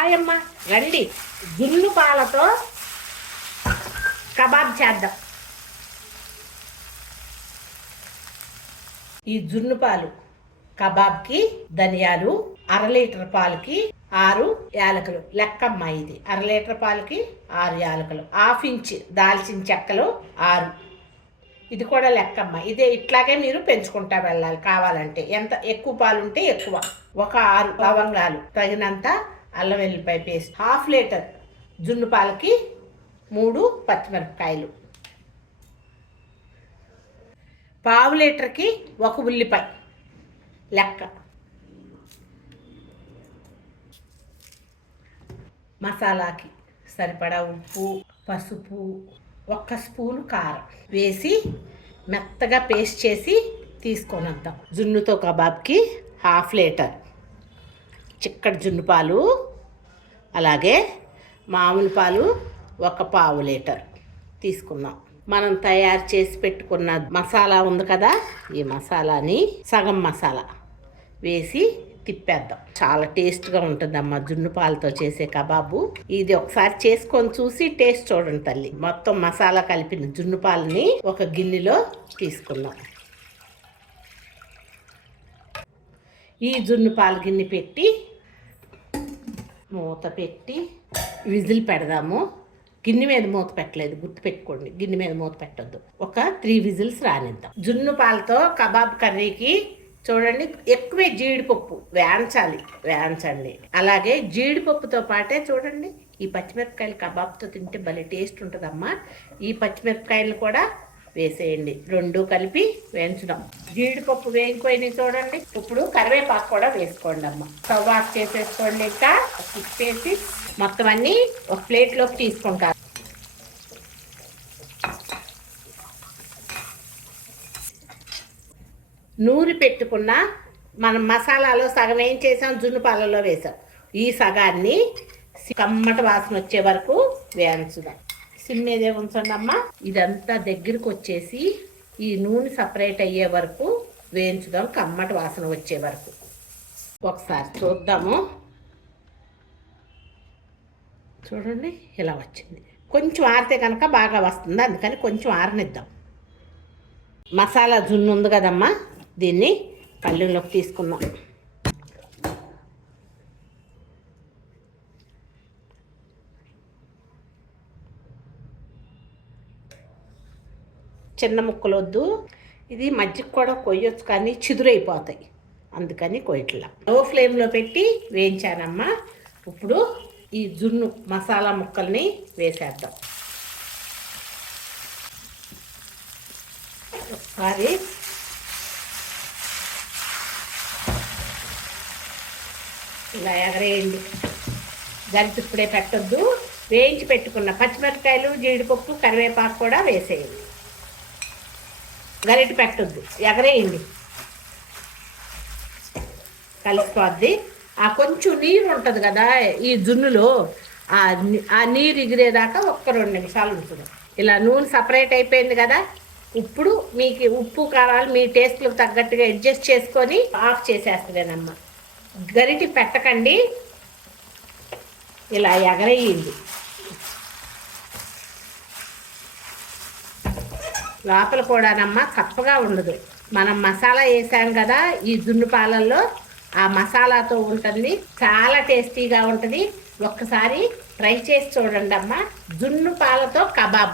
Hi రండి. జున్ను పాలతో కబాబ్ చేద్దాం. ఈ జున్ను పాలు కబాబ్కి ధనియాలు అర లీటర్ పాలకి ఆరు యాలకులు. లెక్కమ్మ ఇది. అర లీటర్ పాలకి ఆరు యాలకులు. హాఫ్ ఇంచ్ దాల్చిన చెక్కలు ఆరు. ఇది కూడా లెక్కమ్మ. ఇదే ఇట్లాగే మీరు పెంచుకుంటా వెళ్ళాలి. కావాలంటే ఎంత ఎక్కువ పాలు ఉంటే ఎక్కువ. ఒక ఆరు లవంగాలు తగినంత అల్లం వెల్లిపాయ పేస్ట్. హాఫ్ లీటర్ జున్ను పాలకి మూడు పచ్చిమిరపకాయలు. పావు లీటర్కి ఒక ఉల్లిపాయ లెక్క. మసాలాకి సరిపడా ఉప్పు పసుపు ఒక్క స్పూను కారం వేసి మెత్తగా పేస్ట్ చేసి తీసుకొని వద్దాం జున్నుతో కబాబ్కి హాఫ్ లీటర్ చిక్కటి జున్ను పాలు అలాగే మామూలు పాలు ఒక పావు లీటర్ తీసుకుందాం. మనం తయారు చేసి పెట్టుకున్న మసాలా ఉంది కదా ఈ మసాలాని సగం మసాలా వేసి తిప్పేద్దాం. చాలా టేస్ట్గా ఉంటుందమ్మా జున్ను పాలతో చేసే కబాబు. ఇది ఒకసారి చేసుకొని చూసి టేస్ట్ చూడండి తల్లి. మొత్తం మసాలా కలిపిన జున్ను పాలని ఒక గిన్నెలో తీసుకుందాం. ఈ జున్ను పాల గిన్నె పెట్టి మూత పెట్టి విజిల్ పెడదాము. గిన్నె మీద మూత పెట్టలేదు గుర్తు పెట్టుకోండి గిన్నె మీద మూత పెట్టద్దు. ఒక త్రీ విజిల్స్ రానిద్దాం. జున్ను పాలతో కబాబ్ కర్రీకి చూడండి ఎక్కువే జీడిపప్పు వేయించాలి వేయించండి. అలాగే జీడిపప్పుతో పాటే చూడండి ఈ పచ్చిమిరపకాయలు కబాబ్తో తింటే భలే టేస్ట్ ఉంటుందమ్మా. ఈ పచ్చిమిరపకాయలు కూడా వేసేయండి. రెండు కలిపి వేయించుదాం జీడిపప్పు వేగిపోయినాయి చూడండి. ఇప్పుడు కరివేపాకు కూడా వేసుకోండి అమ్మ. స్టవ్ ఆఫ్ చేసేసుకోండి ఇంకా. తిప్పేసి మొత్తం అన్నీ ఒక ప్లేట్లోకి తీసుకుంటారు నూరి పెట్టుకున్న మనం మసాలాలో సగం ఏం చేసాం జున్నుపాలలో వేసాం. ఈ సగాన్ని కమ్మట వాసన వచ్చే వరకు వేయించుదాం. సిమ్ మీదే ఉంచండి అమ్మ ఇదంతా దగ్గరికి వచ్చేసి ఈ నూనె సపరేట్ అయ్యే వరకు వేయించుదాం కమ్మటి వాసన వచ్చే వరకు. ఒకసారి చూద్దాము. చూడండి ఇలా వచ్చింది. కొంచెం ఆరితే కనుక బాగా వస్తుంది అందుకని కొంచెం ఆరనిద్దాం. మసాలా జున్ను ఉంది కదమ్మా దీన్ని పళ్ళెంలోకి తీసుకుందాం. చిన్న ముక్కలు వద్దు ఇది మజ్జిగ కూడా కొయ్యొచ్చు కానీ చిదురైపోతాయి. అందుకని కొయ్యట్లా. లో ఫ్లేమ్లో పెట్టి వేయించానమ్మా. ఇప్పుడు ఈ జున్ను మసాలా ముక్కల్ని వేసేద్దాం. ఒకసారి ఇలా ఎగరేయండి. గరిట ఇప్పుడే పెట్టొద్దు. వేయించి పెట్టుకున్న పచ్చిమిరపకాయలు జీడిపప్పు కరివేపాకు కూడా వేసేయండి. గరిట పెట్టొద్దు. ఎగరేయండి. కలిసిపోద్ది. ఆ కొంచెం నీరు ఉంటుంది కదా ఈ జున్నులో ఆ ఆ నీరు ఎగిరేదాకా ఒక్క రెండు నిమిషాలు ఉంటుంది. ఇలా నూనె సపరేట్ అయిపోయింది కదా ఇప్పుడు మీకు ఉప్పు కావాలి మీ టేస్ట్లకు తగ్గట్టుగా అడ్జస్ట్ చేసుకొని ఆఫ్ చేసేస్తుందేనమ్మా గరిటి పెట్టకండి. ఇలా ఎగరయ్యింది లోపల కూడానమ్మా కప్పగా ఉండదు. మనం మసాలా వేసాం కదా ఈ జున్ను పాలల్లో ఆ మసాలాతో ఉంటుంది. చాలా టేస్టీగా ఉంటుంది. ఒక్కసారి ట్రై చేసి చూడండి అమ్మా జున్ను పాలతో కబాబ్.